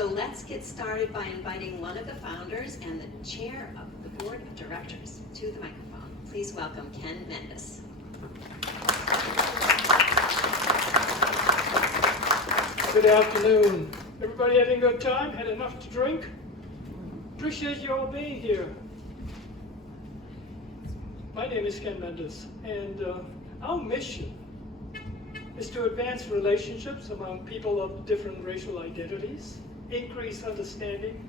So let's get started by inviting one of the founders and the chair of the board of directors to the microphone. Please welcome Ken Mendes. Good afternoon. Everybody having a good time? Had enough to drink? Appreciate you all being here. My name is Ken Mendes, and our mission is to advance relationships among people of different racial identities, increase understanding,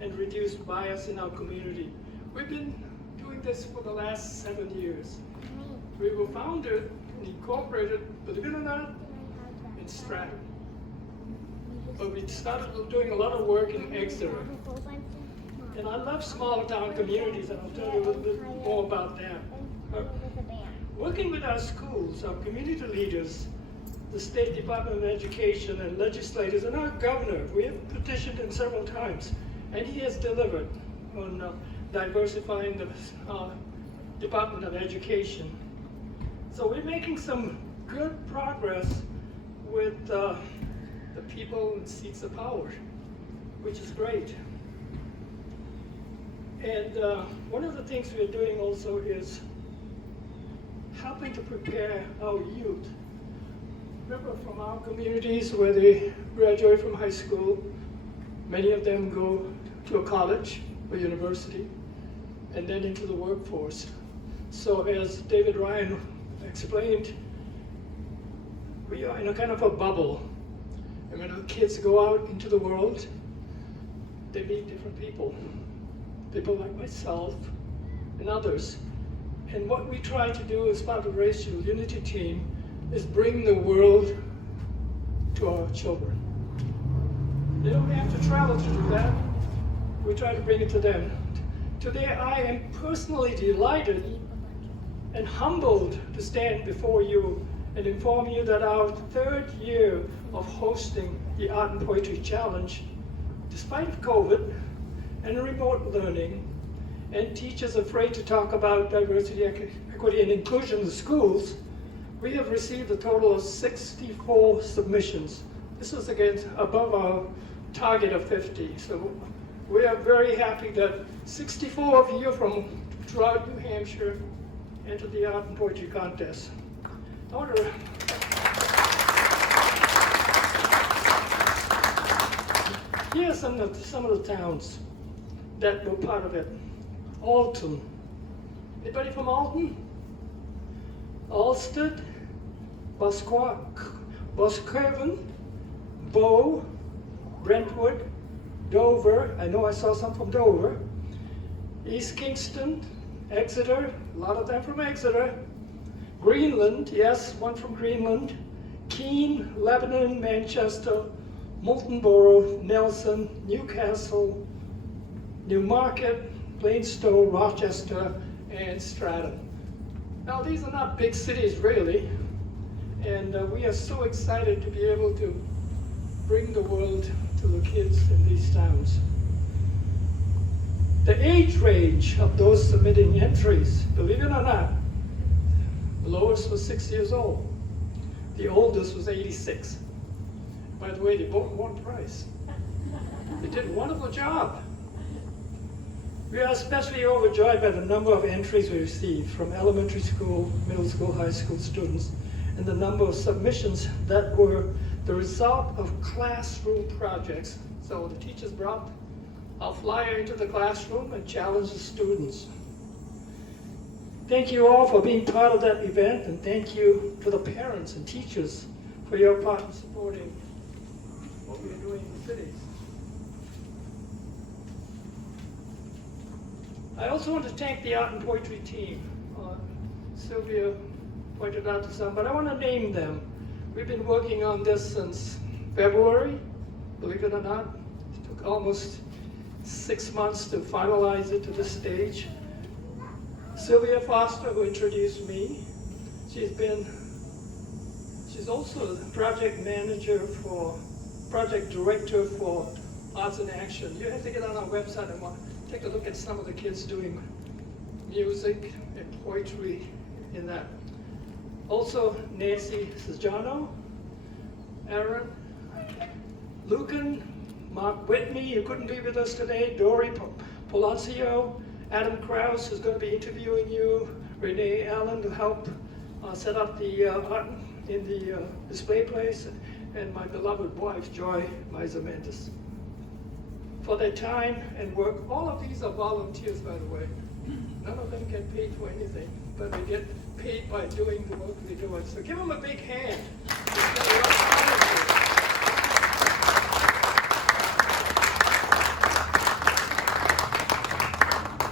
and reduce bias in our community. We've been doing this for the last 7 years. We were founded and incorporated, believe it or not, in Stratham. But we started doing a lot of work in Exeter. And I love smaller town communities, and I'll tell you a little bit more about that. Working with our schools, our community leaders, the State Department of Education and legislators, and our governor, we have petitioned him several times, and he has delivered on diversifying the Department of Education. So we're making some good progress with the people in seats of power, which is great. And one of the things we're doing also is helping to prepare our youth. Remember, from our communities where they graduate from high school, many of them go to a college or university and then into the workforce. So as David Ryan explained, we are in a kind of a bubble. And when our kids go out into the world, they meet different people. People like myself and others. And what we try to do as part of the Racial Unity team is bring the world to our children. They don't have to travel to do that. We try to bring it to them. Today I am personally delighted and humbled to stand before you and inform you that our 3rd year of hosting the Art and Poetry Challenge, despite COVID and remote learning, and teachers afraid to talk about diversity, equity, and inclusion in the schools, we have received a total of 64 submissions. This is again above our target of 50. So we are very happy that 64 of you from throughout New Hampshire entered the Art and Poetry Contest. I want to here are some of the towns that were part of it. Alton. Anybody from Alton? Alsted, Boscawen, Bow, Brentwood, Dover. I know I saw some from Dover. East Kingston, Exeter, a lot of them from Exeter. Greenland, yes, one from Greenland. Keene, Lebanon, Manchester, Moultonborough, Nelson, Newcastle, Newmarket, Plainstow, Rochester, and Stratham. Now these are not big cities really, and we are so excited to be able to bring the world to the kids in these towns. The age range of those submitting entries, believe it or not, the lowest was 6 years old. The oldest was 86. By the way, they both won prize. They did a wonderful job. We are especially overjoyed by the number of entries we received from elementary school, middle school, high school students, and the number of submissions that were the result of classroom projects. So the teachers brought a flyer into the classroom and challenged the students. Thank you all for being part of that event, and thank you to the parents and teachers for your part in supporting what we are doing in the cities. I also want to thank the Art and Poetry team. Sylvia pointed out to some, but I want to name them. We've been working on this since February, believe it or not. It took almost 6 months to finalize it to this stage. Sylvia Foster, who introduced me, she's also the project director for Arts in Action. You have to get on our website and take a look at some of the kids doing music and poetry in that. Also, Nancy Sejano, Aaron, Lucan, Mark Whitney, who couldn't be with us today, Dory Palacio, Adam Krause, who's going to be interviewing you, Renee Allen, to help set up the art in the display place, and my beloved wife, Joy Meiser-Mendes. For their time and work, all of these are volunteers, by the way. None of them get paid for anything, but they get paid by doing the work they do. So give them a big hand.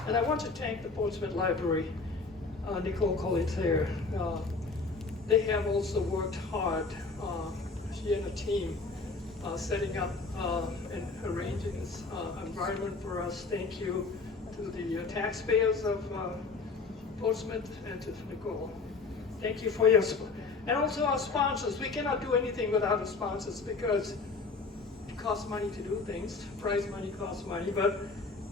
And I want to thank the Portsmouth Library, Nicole Collier. They have also worked hard, she and a team, setting up and arranging this environment for us. Thank you to the taxpayers of Portsmouth and to Nicole. Thank you for your support. And also our sponsors. We cannot do anything without the sponsors because it costs money to do things. Prize money costs money, but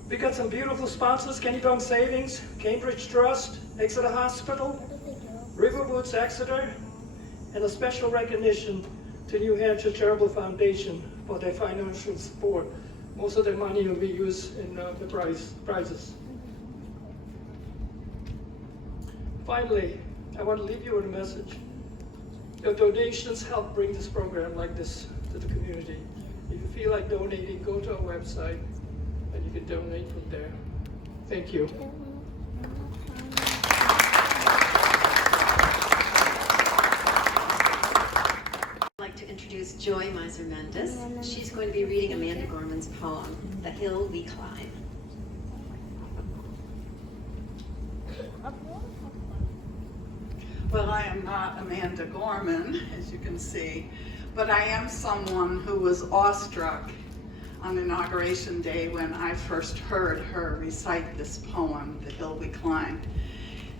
we got some beautiful sponsors: Kennybunk Savings, Cambridge Trust, Exeter Hospital, Riverwoods Exeter, and a special recognition to New Hampshire Charitable Foundation for their financial support. Most of their money will be used in the prizes. Finally, I want to leave you with a message. Your donations help bring this program like this to the community. If you feel like donating, go to our website and you can donate from there. Thank you. I'd like to introduce Joy Meiser-Mendes. She's going to be reading Amanda Gorman's poem, The Hill We Climb. Well, I am not Amanda Gorman, as you can see, but I am someone who was awestruck on Inauguration Day when I first heard her recite this poem, The Hill We Climb.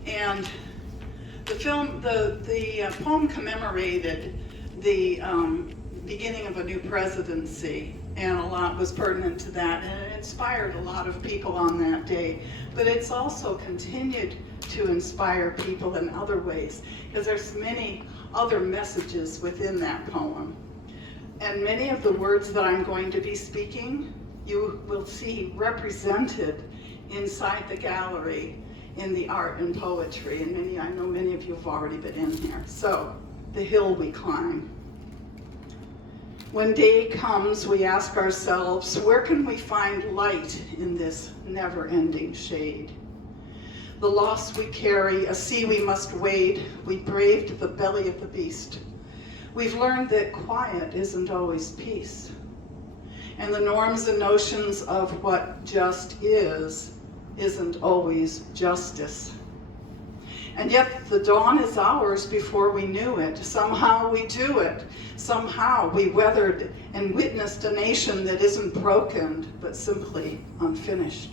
And the poem commemorated the beginning of a new presidency, and a lot was pertinent to that, and it inspired a lot of people on that day. But it's also continued to inspire people in other ways, because there's many other messages within that poem. And many of the words that I'm going to be speaking, you will see represented inside the gallery in the art and poetry, and I know many of you have already been in here. So, The Hill We Climb. When day comes, we ask ourselves, where can we find light in this never-ending shade? The loss we carry, a sea we must wade, we braved the belly of the beast. We've learned that quiet isn't always peace. And the norms and notions of what just isn't always justice. And yet the dawn is ours before we knew it. Somehow we do it. Somehow we weathered and witnessed a nation that isn't broken, but simply unfinished.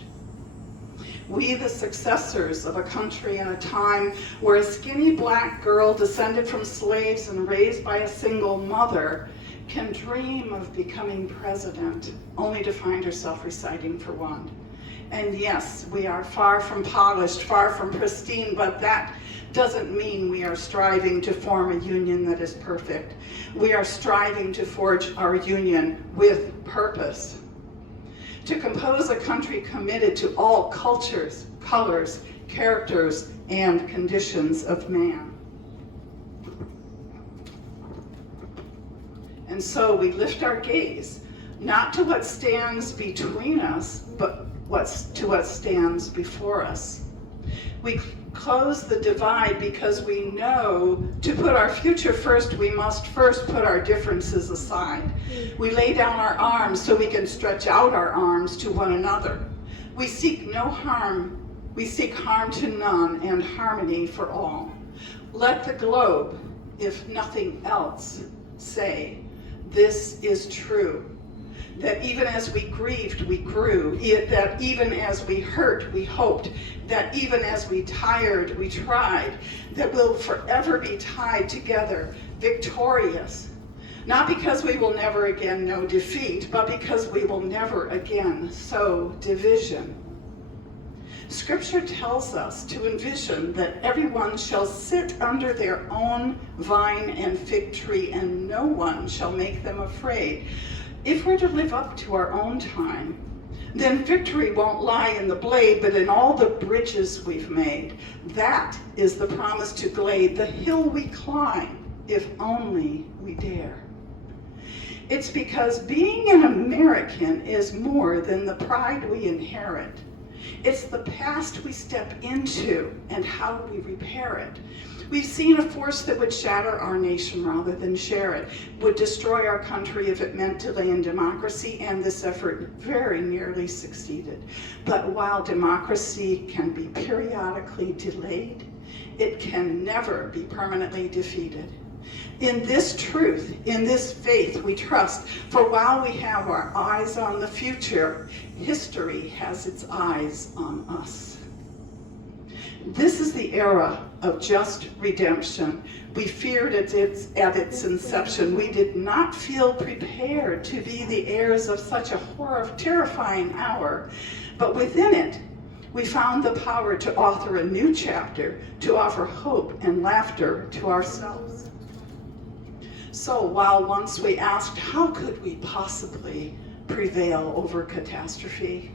We, the successors of a country in a time where a skinny black girl descended from slaves and raised by a single mother can dream of becoming president, only to find herself reciting for one. And yes, we are far from polished, far from pristine, but that doesn't mean we are striving to form a union that is perfect. We are striving to forge our union with purpose. To compose a country committed to all cultures, colors, characters, and conditions of man. And so we lift our gaze, not to what stands between us, but to what stands before us. We close the divide because we know to put our future first, we must first put our differences aside. We lay down our arms so we can stretch out our arms to one another. We seek no harm. We seek harm to none and harmony for all. Let the globe, if nothing else, say, this is true. That even as we grieved, we grew. That even as we hurt, we hoped. That even as we tired, we tried. That we'll forever be tied together, victorious. Not because we will never again know defeat, but because we will never again sow division. Scripture tells us to envision that everyone shall sit under their own vine and fig tree, and no one shall make them afraid. If we're to live up to our own time, then victory won't lie in the blade, but in all the bridges we've made. That is the promise to Glade, the hill we climb, if only we dare. It's because being an American is more than the pride we inherit. It's the past we step into and how we repair it. We've seen a force that would shatter our nation rather than share it, would destroy our country if it meant delay in democracy, and this effort very nearly succeeded. But while democracy can be periodically delayed, it can never be permanently defeated. In this truth, in this faith we trust, for while we have our eyes on the future, history has its eyes on us. This is the era of just redemption. We feared at its inception. We did not feel prepared to be the heirs of such a terrifying hour, but within it, we found the power to author a new chapter, to offer hope and laughter to ourselves. So while once we asked, how could we possibly prevail over catastrophe?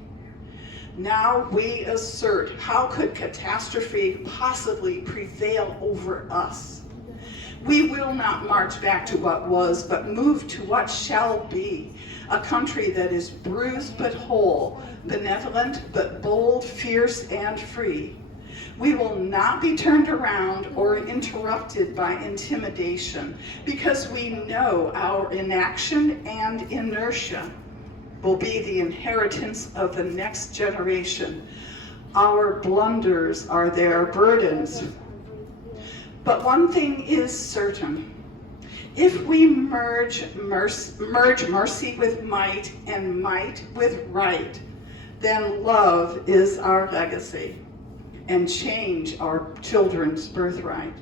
Now we assert, how could catastrophe possibly prevail over us? We will not march back to what was, but move to what shall be. A country that is bruised but whole, benevolent but bold, fierce and free. We will not be turned around or interrupted by intimidation, because we know our inaction and inertia will be the inheritance of the next generation. Our blunders are their burdens. But one thing is certain. If we merge mercy with might and might with right, then love is our legacy and change our children's birthright.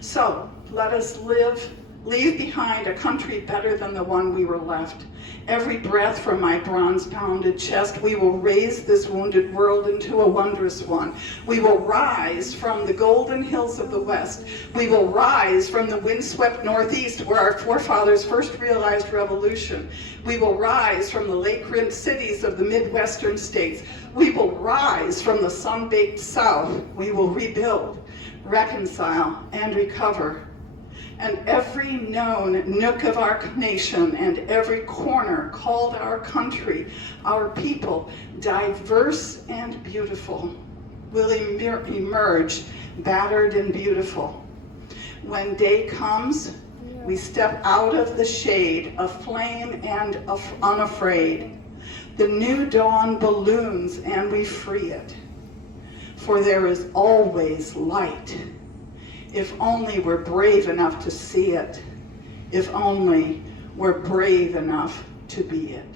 So let us leave behind a country better than the one we were left. Every breath from my bronze-pounded chest, we will raise this wounded world into a wondrous one. We will rise from the golden hills of the West. We will rise from the windswept Northeast, where our forefathers first realized revolution. We will rise from the lake-rimmed cities of the Midwestern states. We will rise from the sun-baked South. We will rebuild, reconcile, and recover. And every known nook of our nation and every corner called our country, our people, diverse and beautiful, will emerge battered and beautiful. When day comes, we step out of the shade, aflame and unafraid. The new dawn balloons and we free it. For there is always light. If only we're brave enough to see it. If only we're brave enough to be it.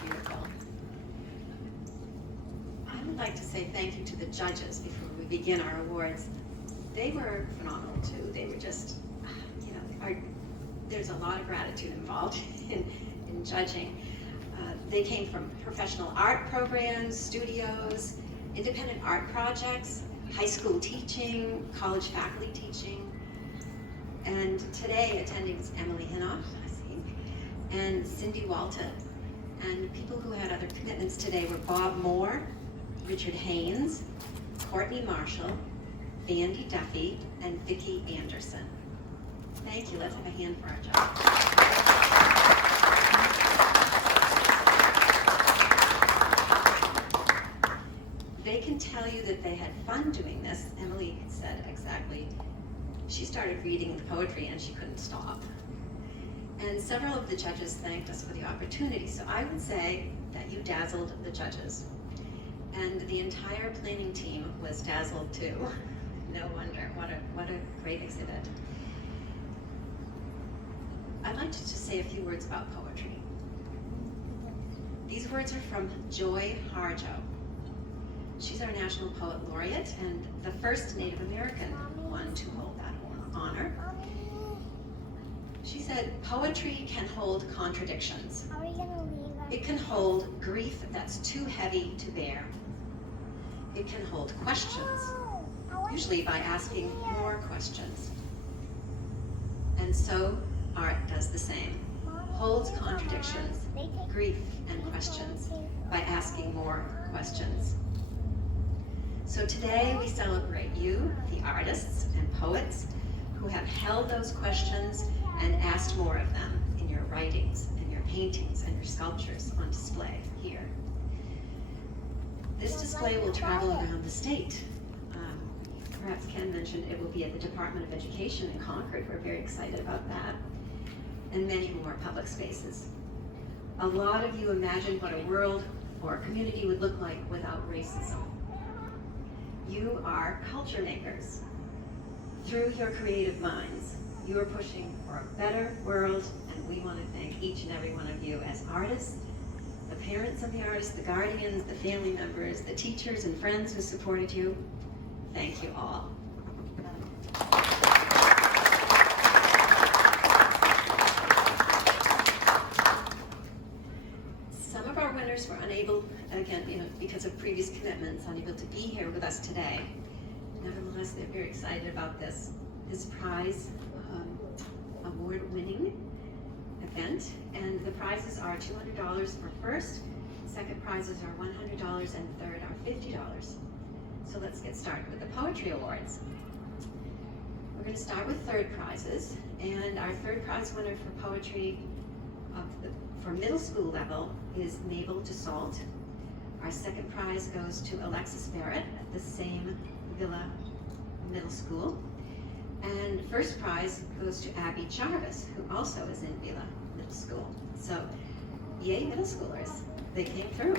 Beautiful. I would like to say thank you to the judges before we begin our awards. They were phenomenal too. They were just, there's a lot of gratitude involved in judging. They came from professional art programs, studios, independent art projects, high school teaching, college faculty teaching. And today attending is Emily Hinoff, I see, and Cindy Walton. And people who had other commitments today were Bob Moore, Richard Haynes, Courtney Marshall, Vandy Duffy, and Vicki Anderson. Thank you. Let's have a hand for our judges. They can tell you that they had fun doing this. Emily said exactly. She started reading the poetry and she couldn't stop. And several of the judges thanked us for the opportunity. So I would say that you dazzled the judges. And the entire planning team was dazzled too. No wonder. What a great exhibit. I'd like to just say a few words about poetry. These words are from Joy Harjo. She's our National Poet Laureate and the first Native American one to hold that honor. She said, poetry can hold contradictions. It can hold grief that's too heavy to bear. It can hold questions usually by asking more questions. And so art does the same, holds contradictions, grief, and questions by asking more questions. So today we celebrate you, the artists and poets, who have held those questions and asked more of them in your writings, in your paintings, and your sculptures on display here. This display will travel around the state. Perhaps Ken mentioned it will be at the Department of Education in Concord. We're very excited about that. And many more public spaces. A lot of you imagined what a world or a community would look like without racism. You are culture makers. Through your creative minds, you are pushing for a better world, and we want to thank each and every one of you as artists, the parents of the artists, the guardians, the family members, the teachers and friends who supported you. Thank you all. Some of our winners were unable, again, because of previous commitments, unable to be here with us today. Nevertheless, they're very excited about this prize award-winning event. And the prizes are $200 for first, second prizes are $100, and third are $50. So let's get started with the Poetry Awards. We're going to start with third prizes, and our third prize winner for poetry for middle school level is Mabel DeSalt. Our second prize goes to Alexis Barrett at the same Villa Middle School. And first prize goes to Abby Jarvis, who also is in Villa Middle School. So, yay middle schoolers, they came through.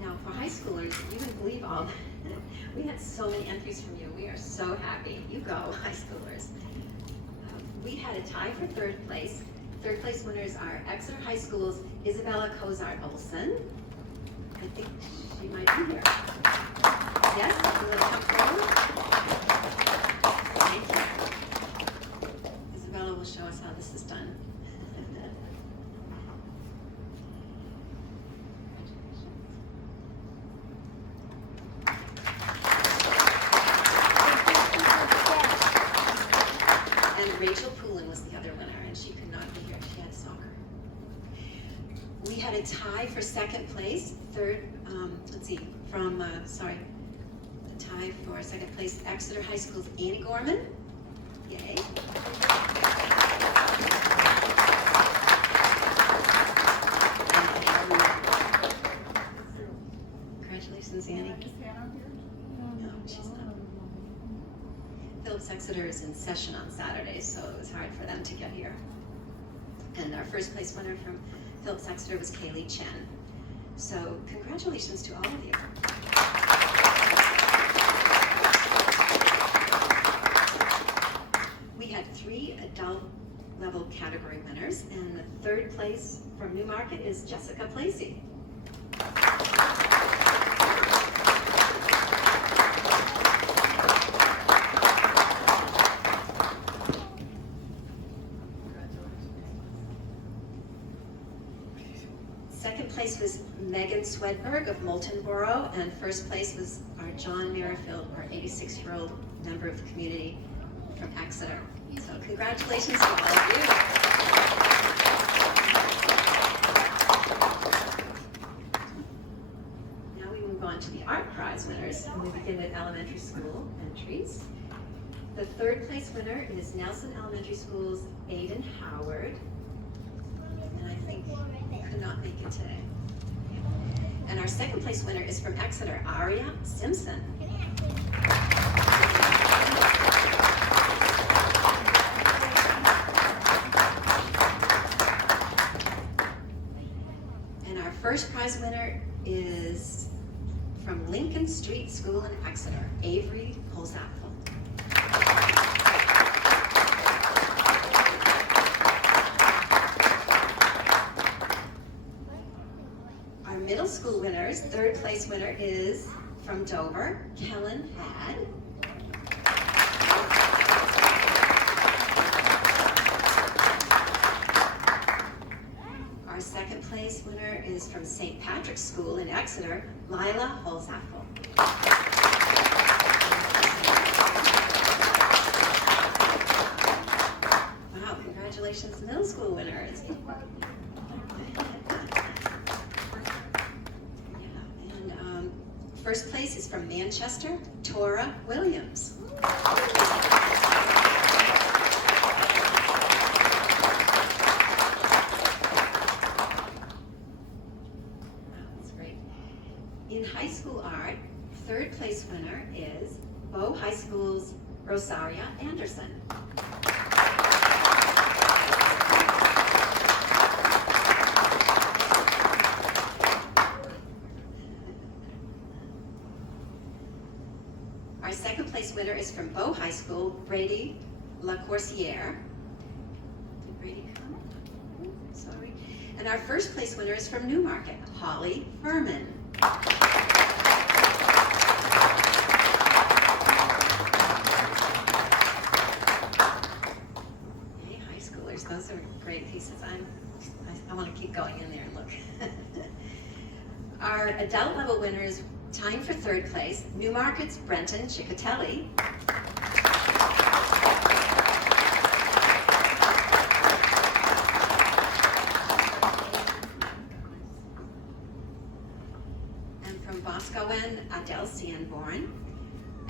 Now for high schoolers, you wouldn't believe all that. We had so many entries from you. We are so happy. You go, high schoolers. We had a tie for third place. Third place winners are Exeter High School's Isabella Cozart Olson. I think she might be here. Yes, you want to come forward? Thank you. Isabella will show us how this is done. And Rachel Poulin was the other winner, and she could not be here. She had soccer. We had a tie for second place. Third, the tie for second place, Exeter High School's Annie Gorman. Yay. Congratulations, Annie. No, she's not. Phillips Exeter is in session on Saturday, so it was hard for them to get here. And our first place winner from Phillips Exeter was Kaylee Chen. So congratulations to all of you. We had 3 adult level category winners, and the third place from Newmarket is Jessica Placey. Second place was Megan Swedberg of Moulton Borough, and first place was our John Merrifield, our 86-year-old member of the community from Exeter. So congratulations to all of you. Now we move on to the art prize winners, and we begin with elementary school entries. The third place winner is Nelson Elementary School's Aiden Howard, and I think could not make it today. And our second place winner is from Exeter, Aria Simpson. And our first prize winner is from Lincoln Street School in Exeter, Avery Holzapfel. Middle school winners, third place winner is from Dover, Kellen Hadd. Our second is from St. Patrick's School in Exeter, Lila Holzapfel. Wow, congratulations, middle school winners. First place is from Manchester, Tora Williams. Wow, that's great. In high school art, third place winner is Bow High School's Rosaria Anderson. Our second place winner is from Bow High School, Brady LaCourciere. Did Brady come? Oh, sorry. And our first place winner is from Newmarket, Holly Furman. Hey, high schoolers, those are great pieces. I want to keep going in there and look. Our adult level winners, tying for third place, Newmarket's Brenton Ciccatelli. And from Boscawen, Adele Sanborn.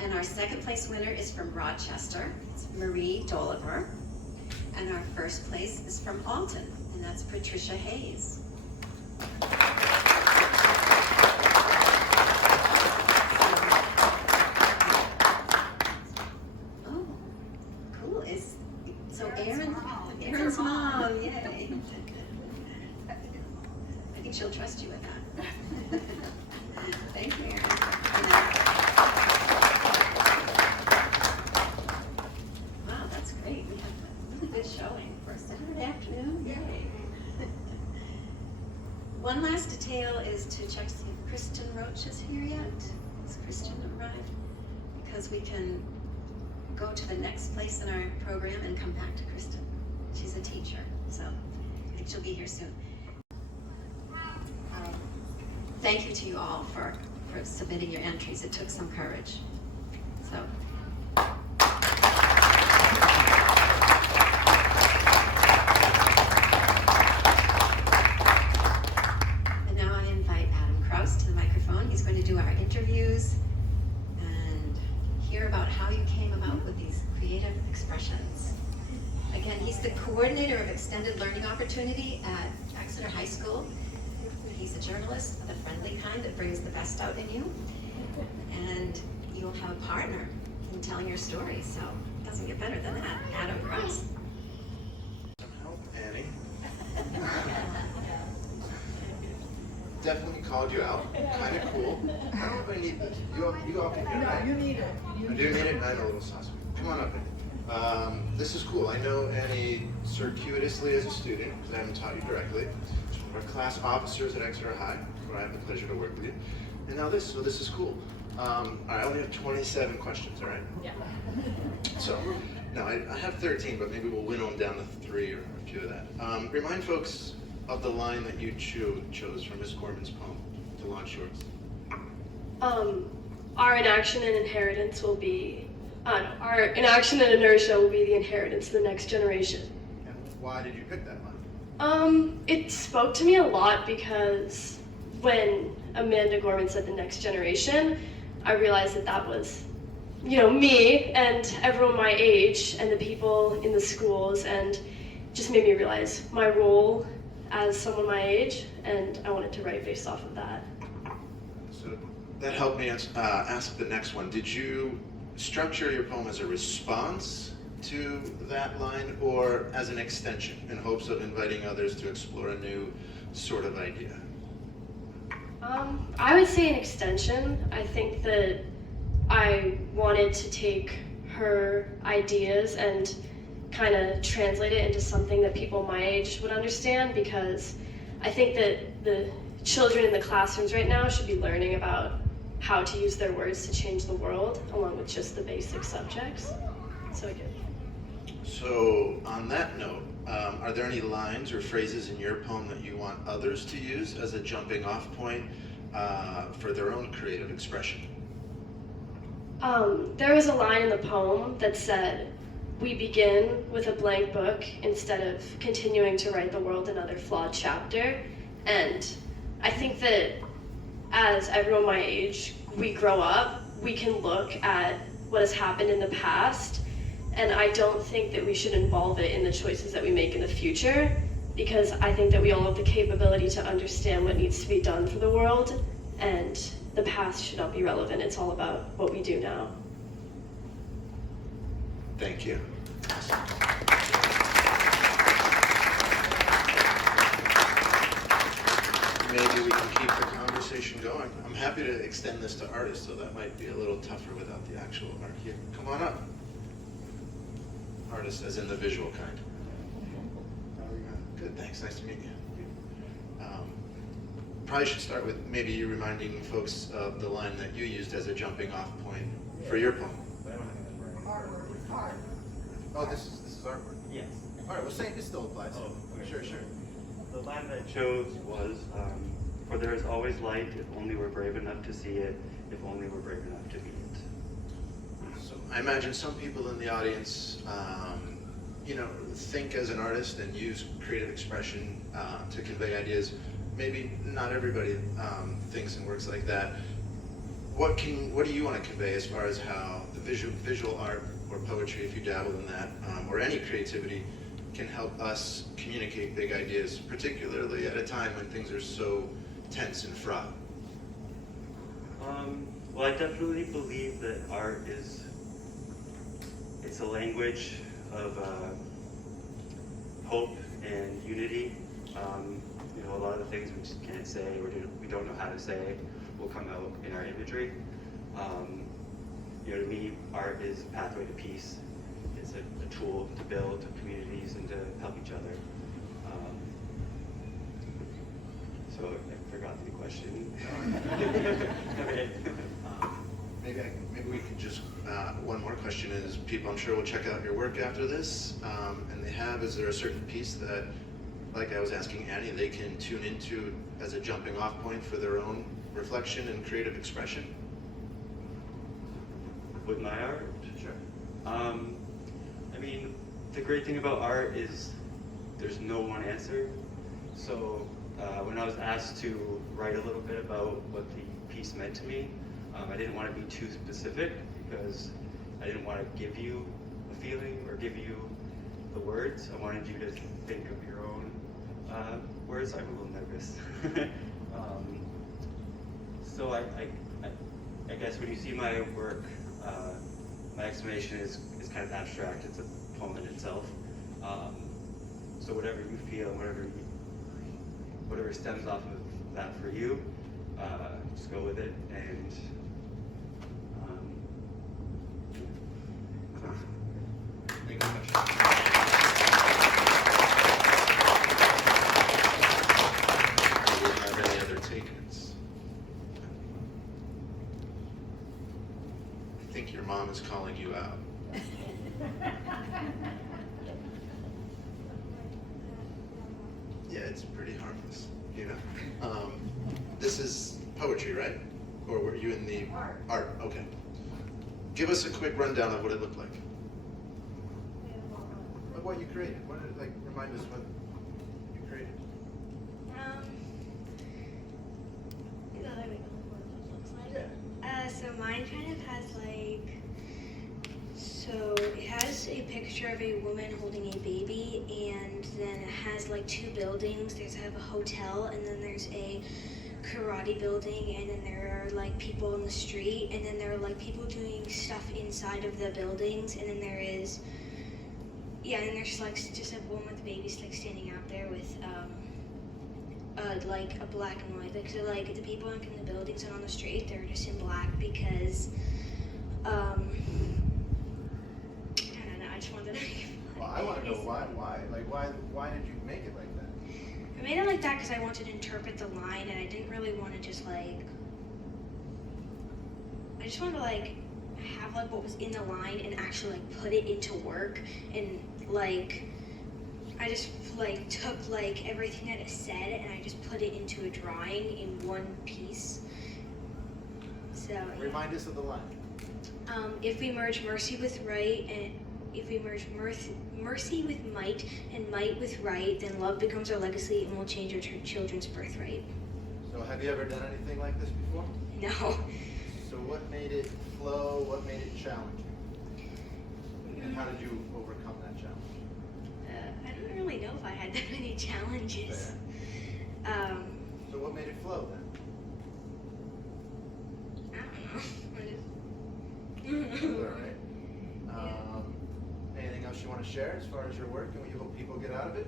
And our second place winner is from Rochester, it's Marie Doliver. And our first place is from Alton, and that's Patricia Hayes. Erin's mom, yay. I think she'll trust you with that. Thank you, Erin. Wow, that's great. We have a really good showing for a Saturday afternoon. Yay. One last detail is to check to see if Kristen Roach is here yet. Has Kristen arrived? Because we can go to the next place in our program and come back to Kristen. She's a teacher, so I think she'll be here soon. Thank you to you all for submitting your entries. It took some courage. So. And now I invite Adam Kraus to the microphone. He's going to do our interviews and hear about how you came about with these creative expressions. Again, he's the coordinator of Extended Learning Opportunity at Exeter High School. He's a journalist, the friendly kind that brings the best out in you. And you'll have a partner in telling your story, so it doesn't get better than that. Adam Kraus. Some help, Annie. Definitely called you out. Kind of cool. I don't know if I need this. You all can do it, right? You need it. I do need it. I know a little sauce. Come on up, Annie. This is cool. I know Annie circuitously as a student, because I haven't taught you directly. She's one of our class officers at Exeter High, where I have the pleasure to work with you. And now this, so this is cool. All right, I only have 27 questions, all right? Yeah. So, now I have 13, but maybe we'll winnow them down to 3 or a few of that. Remind folks of the line that you chose from Miss Gorman's poem to launch yours. Our inaction and inheritance will be, our inaction and inertia will be the inheritance of the next generation. And why did you pick that line? It spoke to me a lot because when Amanda Gorman said the next generation, I realized that that was, me and everyone my age and the people in the schools, and just made me realize my role as someone my age, and I wanted to write based off of that. So that helped me ask the next one. Did you structure your poem as a response to that line or as an extension in hopes of inviting others to explore a new sort of idea? I would say an extension. I think that I wanted to take her ideas and kind of translate it into something that people my age would understand, because I think that the children in the classrooms right now should be learning about how to use their words to change the world, along with just the basic subjects. So I did. So on that note, Are there any lines or phrases in your poem that you want others to use as a jumping off point for their own creative expression? There was a line in the poem that said, "We begin with a blank book instead of continuing to write the world another flawed chapter." And I think that as everyone my age, we grow up, we can look at what has happened in the past, and I don't think that we should involve it in the choices that we make in the future, because I think that we all have the capability to understand what needs to be done for the world, and the past should not be relevant. It's all about what we do now. Thank you. Maybe we can keep the conversation going. I'm happy to extend this to artists, so that might be a little tougher without the actual art here. Come on up. Artist as in the visual kind. Good, thanks. Nice to meet you. Probably should start with maybe you reminding folks of the line that you used as a jumping off point for your poem. Art. Oh, this is artwork. Yes. All right, well, saying this still applies. Oh, okay. Sure. The line that I chose was, for there is always light if only we're brave enough to see it, if only we're brave enough to be it. So I imagine some people in the audience, think as an artist and use creative expression to convey ideas. Maybe not everybody thinks and works like that. What do you want to convey as far as how the visual art or poetry, if you dabble in that, or any creativity, can help us communicate big ideas, particularly at a time when things are so tense and fraught? Well, I definitely believe that art it's a language of hope and unity. A lot of the things we just can't say or we don't know how to say will come out in our imagery. To me, art is a pathway to peace. It's a tool to build communities and to help each other. So I forgot the question. Okay. Maybe we can just, one more question is, people I'm sure will check out your work after this, and they have, is there a certain piece that, like I was asking Annie, they can tune into as a jumping off point for their own reflection and creative expression? With my art? Sure. The great thing about art is there's no one answer. So when I was asked to write a little bit about what the piece meant to me, I didn't want to be too specific because I didn't want to give you a feeling or give you the words. I wanted you to think of your own words. I'm a little nervous. So I guess when you see my work, my explanation is kind of abstract. It's a poem in itself. So whatever you feel, whatever stems off of that for you, just go with it. And Thank you very much. Do we have any other takers? I think your mom is calling you out. Yeah, it's pretty harmless, This is poetry, right? Or were you in the art? Okay. Give us a quick rundown of what it looked like. Of what you created. Remind us what you created. So mine kind of has so it has a picture of a woman holding a baby, and then it has two buildings. There's a hotel, and then there's a karate building, and then there are people in the street, and then there are people doing stuff inside of the buildings, and then there is and then there's just a woman with a baby standing out there with a black and white. So the people in the buildings and on the street, they're just in black because I don't know. I just wanted to. Well, I want to know why. Why did you make it like that? I made it like that because I wanted to interpret the line, and I didn't really want to just I just wanted to have what was in the line and actually put it into work and I just like took like everything that it said and I just put it into a drawing in one piece. So yeah. Remind us of the line. If we merge mercy with right, and if we merge mercy with might and might with right, then love becomes our legacy and will change our children's birthright. So have you ever done anything like this before? No. So what made it flow? What made it challenging? And how did you overcome that challenge? I don't really know if I had that many challenges. So what made it flow then? I don't know. All right. Anything else you want to share as far as your work and what you hope people get out of it?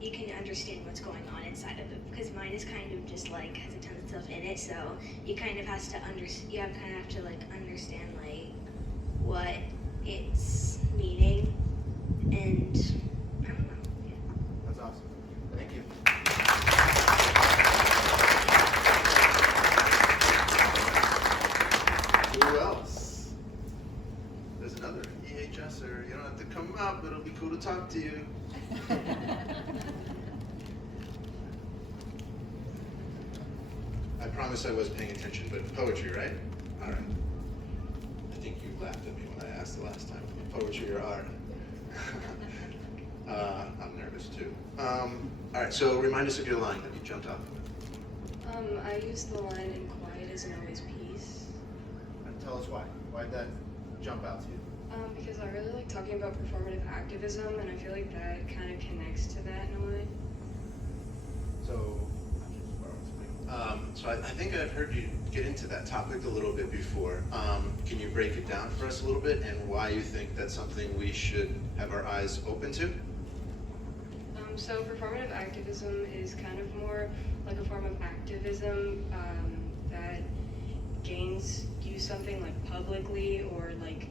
You can understand what's going on inside of it, because mine is kind of just like has a ton of stuff in it, so you kind of have to understand like what it's meaning, and I don't know. Yeah. That's awesome. Thank you. Who else? There's another EHSer. You don't have to come up, but it'll be cool to talk to you. I promise I was paying attention, but poetry, right? All right. I think you laughed at me when I asked the last time. Poetry or art? I'm nervous too. All right, so remind us of your line that you jumped off of. I used the line "and quiet isn't always peace." And tell us why. Why did that jump out to you? Because I really like talking about performative activism, and I feel like that kind of connects to that in a way. So, So I think I've heard you get into that topic a little bit before. Can you break it down for us a little bit and why you think that's something we should have our eyes open to? So performative activism is kind of more like a form of activism that gains you something like publicly or like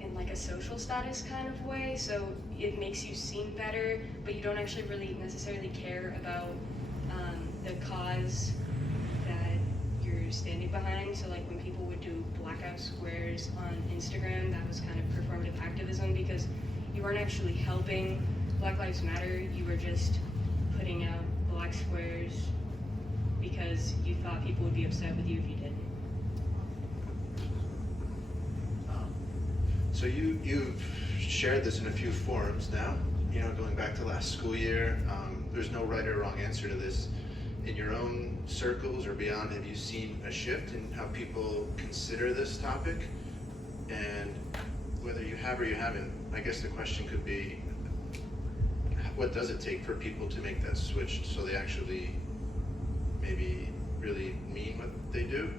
in like a social status kind of way. So it makes you seem better, but you don't actually really necessarily care about the cause that you're standing behind. So like when people would do blackout squares on Instagram, that was kind of performative activism because you weren't actually helping Black Lives Matter, you were just putting out black squares because you thought people would be upset with you if you didn't. So you've shared this in a few forums now, you know, going back to last school year. There's no right or wrong answer to this. In your own circles or beyond, have you seen a shift in how people consider this topic? And whether you have or you haven't, I guess the question could be, what does it take for people to make that switch so they actually maybe really mean what they do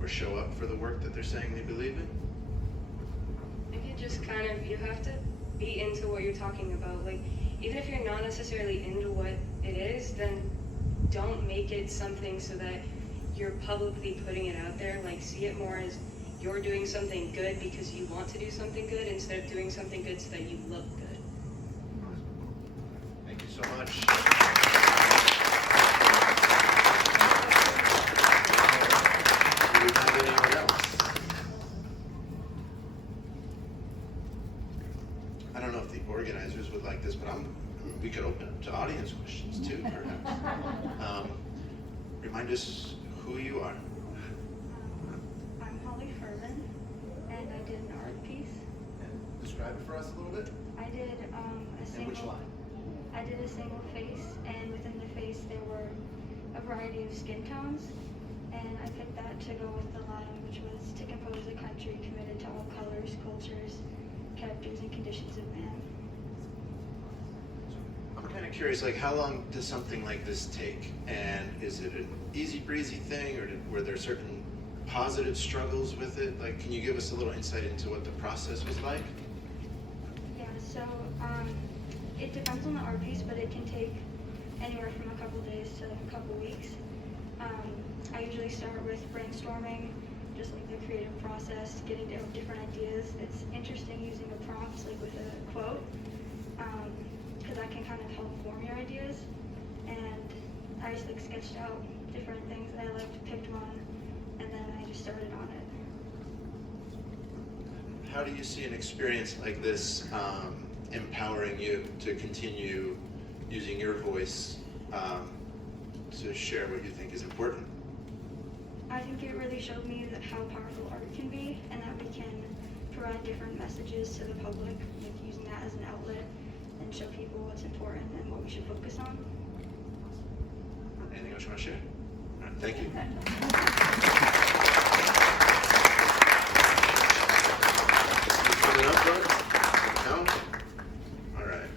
or show up for the work that they're saying they believe in? I think you just kind of, you have to be into what you're talking about. Like, even if you're not necessarily into what it is, then don't make it something so that you're publicly putting it out there. Like, see it more as you're doing something good because you want to do something good instead of doing something good so that you look good. Thank you so much. Do we have anyone else? I don't know if the organizers would like this, but we could open up to audience questions too, perhaps. Remind us who you are. I'm Holly Furman, and I did an art piece. And describe it for us a little bit. I did a And single. which line? I did a single face, and within the face there were a variety of skin tones, and I picked that to go with the line, which was to compose a country committed to all colors, cultures, characters, and conditions of man. I'm kind of curious, like, how long does something like this take? And is it an easy breezy thing, or were there certain positive struggles with it? Like, can you give us a little insight into what the process was like? Yeah, so it depends on the art piece, but it can take anywhere from a couple days to a couple weeks. I usually start with brainstorming, just like the creative process, getting different ideas. It's interesting using the prompts, like with a quote, because that can kind of help form your ideas. And I just like sketched out different things that I liked, picked one, and then I just started on it. How do you see an experience like this empowering you to continue using your voice to share what you think is important? I think it really showed me that how powerful art can be, and that we can provide different messages to the public, like using that as an outlet and show people what's important and what we should focus on. Anything else you want to share? All right, thank you. Coming up, Bart? No? All right.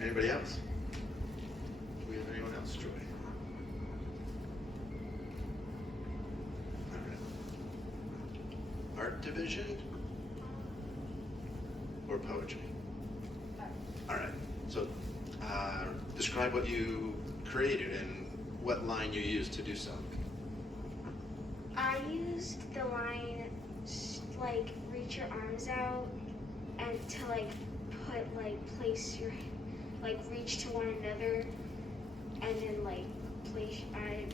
Anybody else? Do we have anyone else, Joy? All right. Art division? Or poetry? All right. So, describe what you created and what line you used to do so. I used the line like reach your arms out and to like put like place your like reach to one another and then like place I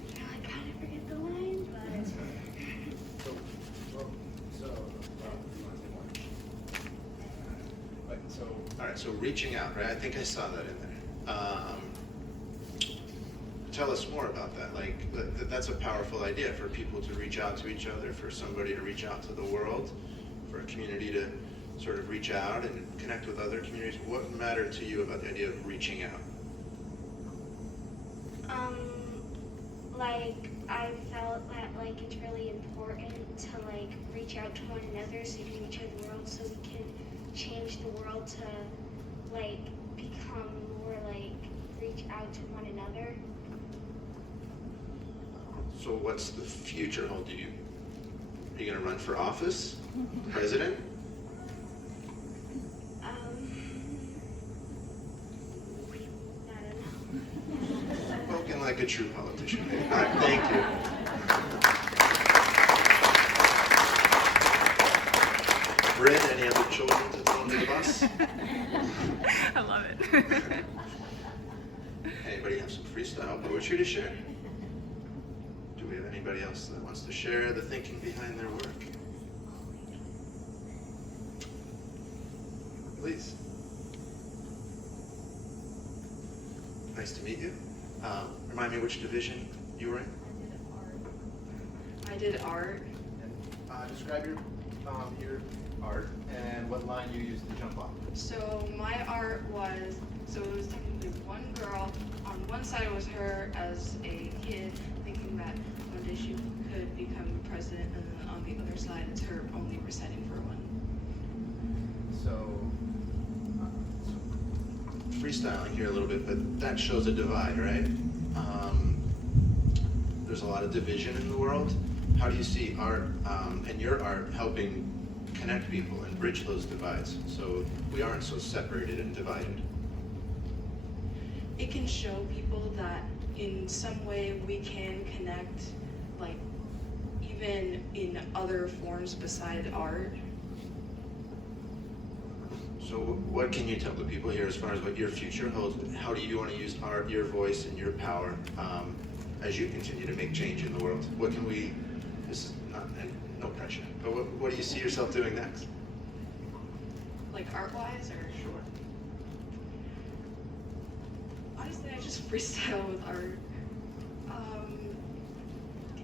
kind of forget the line but So, you want to say more? Right, so, All right, so reaching out, right? I think I saw that in there. Tell us more about that. Like, that's a powerful idea for people to reach out to each other, for somebody to reach out to the world, for a community to sort of reach out and connect with other communities. What mattered to you about the idea of reaching out? like I felt that like it's really important to like reach out to one another so we can reach out the world so we can change the world to like become more like reach out to one another. So what's the future hold you? Are you going to run for office? President? I don't know. Spoken like a true politician. All right, thank you. Bryn, any other children to throw under the bus? I love it. Anybody have some freestyle poetry to share? Do we have anybody else that wants to share the thinking behind their work? Please. Nice to meet you. Remind me which division you were in? I did art. and describe your art and what line you used to jump off. So my art was, so it was technically one girl. On one side was her as a kid thinking that one day she could become president, and then on the other side it's her only reciting for one. So, Freestyling here a little bit, but that shows a divide, right? There's a lot of division in the world. How do you see art and your art helping connect people and bridge those divides so we aren't so separated and divided? It can show people that in some way we can connect, like even in other forms beside art. So what can you tell the people here as far as what your future holds? How do you want to use art, your voice, and your power as you continue to make change in the world? What can we, this is not, no pressure, but what do you see yourself doing next? Like art-wise, or? Sure. Honestly, I just freestyle with art.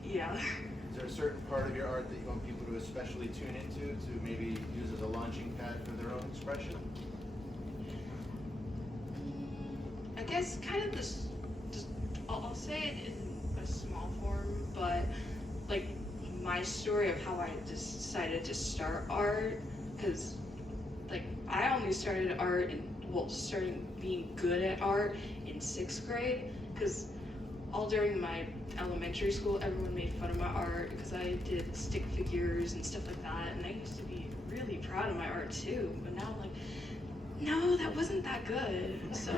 Yeah. is there a certain part of your art that you want people to especially tune into to maybe use as a launching pad for their own expression? I guess kind of this, just, I'll say it in a small form, but like my story of how I decided to start art, because like I only started art and starting being good at art in 6th grade, because all during my elementary school everyone made fun of my art because I did stick figures and stuff like that, and I used to be really proud of my art too, but now I'm like, no, that wasn't that good. So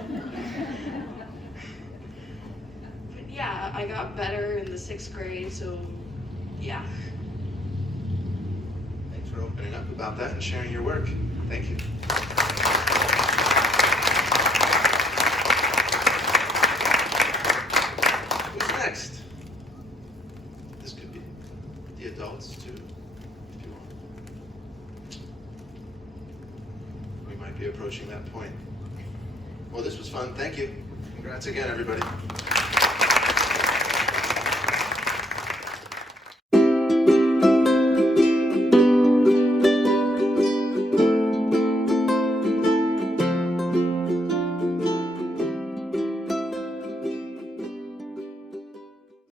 but yeah, I got better in the 6th grade, so yeah. Thanks for opening up about that and sharing your work. Thank you. Who's next? the adults too, if you want. We might be approaching that point. Well, this was fun. Thank you. Congrats again, everybody.